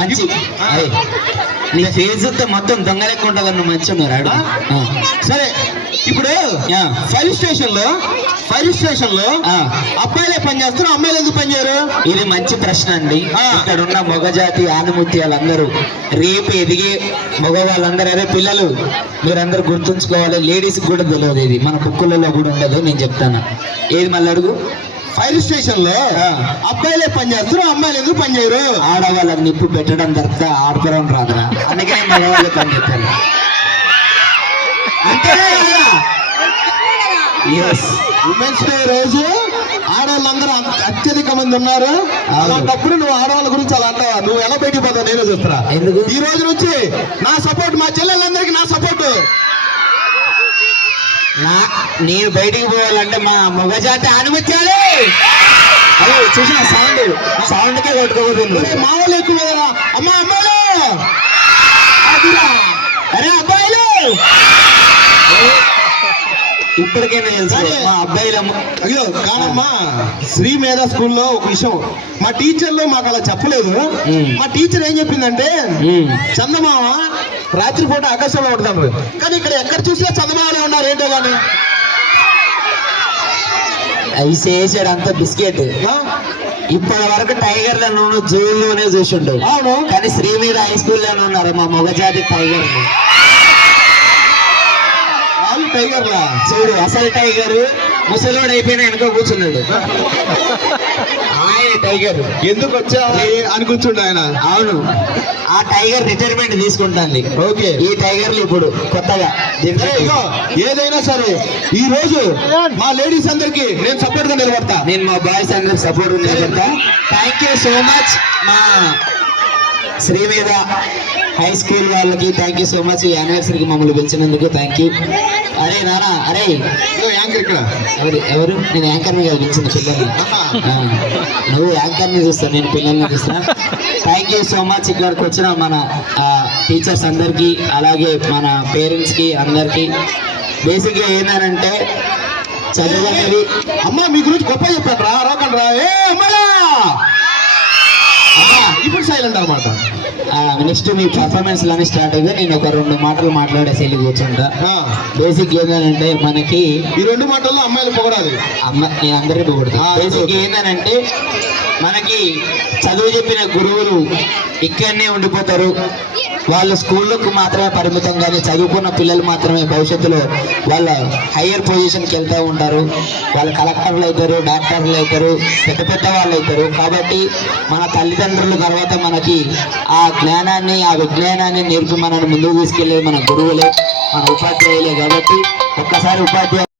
మంచి నీ ఫేస్ మొత్తం దొంగ లెక్క ఉంటుంది నువ్వు మంచిగా ఉన్నాడు. సరే ఇప్పుడు ఫైర్ స్టేషన్ లో అబ్బాయిలే పని చేస్తారు, అమ్మాయిలు ఎందుకు పని చేయరు? ఇది మంచి ప్రశ్న అండి. ఇక్కడ ఉన్న మగజాతి ఆనుమత్యాలందరూ రేపు ఎదిగే మగవాళ్ళందరూ, అదే పిల్లలు మీరందరూ గుర్తుంచుకోవాలి. లేడీస్ కూడా తెలియదు, ఇది మన బుక్కులలో కూడా ఉండదు. నేను చెప్తాను, ఏది మళ్ళీ అడుగు. ఫైర్ స్టేషన్ లో అబ్బాయిలే పని చేస్తారు, అమ్మాయిలు ఎందుకు పని చేయరు? ఆడవాళ్ళకి నిప్పు పెట్టడం తప్ప ఆడుకోవడం రాదురా, అందుకని మగవాళ్ళు పని చేస్తారు. అంతేనే కదా, ఉమెన్స్ డే రోజు ఆడవాళ్ళందరూ అత్యధిక మంది ఉన్నారు. అలాంటప్పుడు నువ్వు ఆడవాళ్ళ గురించి అలా అంటావా? నువ్వు ఎలా బయటికి పోతావు నేనే చూస్తున్నా. ఎందుకు ఈ రోజు నుంచి నా సపోర్ట్, మా చెల్లెలందరికీ నా సపోర్ట్. నేను బయటికి పోవాలంటే మా మగజాతి ఆనుమత్యాలే. అదే చూసిన సౌండ్కే కొట్టుకోబోతుంది. మా వాళ్ళు ఎక్కువ కదా అమ్మా, అమ్మాయిలు, అరే అబ్బాయిలు ఇప్పటికైనా తెలుసు మా అబ్బాయిలు. అయ్యో కాదమ్మా, శ్రీ మేధా స్కూల్లో ఒక విషయం మా టీచర్లు మాకు అలా చెప్పలేదు. మా టీచర్ ఏం చెప్పిందంటే చందమామ రాత్రిపూట ఆకాశంలో ఉంటారు, కానీ ఇక్కడ ఎక్కడ చూసినా చందమామలే ఉన్నారు, ఏంటో కానీ. అవి చేసాడు అంత బిస్కెట్. ఇప్పటి వరకు టైగర్లను జూలోనే చూసిండు. అవును, కానీ శ్రీ మీద హై స్కూల్లోనే ఉన్నారు మా మగజాతి టైగర్. టైగర్లా చూడు, అసలు టైగర్ ముసలోడు అయిపోయినా వెనుక కూర్చున్నాడు. ఆయన టైగర్ ఎందుకు వచ్చా అని కూర్చుండు ఆయన. అవును, ఆ టైగర్ రిటైర్మెంట్ తీసుకుంటాంది. ఓకే, ఈ టైగర్లు ఇప్పుడు కొత్తగా. ఏదైనా సరే ఈ రోజు మా లేడీస్ అందరికి నేను సపోర్ట్ గా నిలబడతా. నేను మా బాయ్స్ అందరికి సపోర్ట్ గా నిలబడతా. థ్యాంక్ యూ సో మచ్ మా శ్రీ మీద హై స్కూల్ వాళ్ళకి థ్యాంక్ యూ సో మచ్. ఈ యానివర్సరీకి మమ్మల్ని పిలిచినందుకు థ్యాంక్ యూ. అరే నానా, అరే యాంకర్ ఇక్కడ ఎవరు? నేను యాంకర్ని కాదు పిలిచిన పిల్లల్ని. నువ్వు యాంకర్ని చూస్తావు, నేను పిల్లల్ని చూస్తా. Thank you so much. ఇక్కడికి వచ్చిన మన టీచర్స్ అందరికీ, అలాగే మన పేరెంట్స్కి అందరికీ. బేసిక్గా ఏంటంటే చదువుకునేవి. అమ్మా మీ గురించి గొప్ప చెప్పాను రా, రాకండి రా. ఏ అమ్మా ఇప్పుడు సైలెంట్ అనమాట. నెక్స్ట్ మీ పర్ఫార్మెన్స్ లోనే స్టార్ట్ అయితే నేను ఒక 2 మాటలు మాట్లాడేసి వెళ్ళి కూర్చుంటా. బేసిక్ ఏంటంటే మనకి ఈ 2 మాటల్లో అమ్మాయిలు పొగడాలి. నేను అందరికీ పొగడతా. బేసిక్ ఏంటంటే మనకి చదువు చెప్పిన గురువులు ఇక్కడనే ఉండిపోతారు. వాళ్ళు స్కూళ్ళకు మాత్రమే పరిమితం, కానీ చదువుకున్న పిల్లలు మాత్రమే భవిష్యత్తులో వాళ్ళ హయ్యర్ పొజిషన్కి వెళ్తూ ఉంటారు. వాళ్ళు కలెక్టర్లు అవుతారు, డాక్టర్లు అవుతారు, పెద్ద పెద్ద వాళ్ళు అవుతారు. కాబట్టి మన తల్లిదండ్రుల తర్వాత మనకి ఆ జ్ఞానాన్ని, ఆ విజ్ఞానాన్ని నేర్పి మనల్ని ముందుకు తీసుకెళ్ళేది మన గురువులే, మన ఉపాధ్యాయులే. కాబట్టి ఒక్కసారి ఉపాధ్యాయులు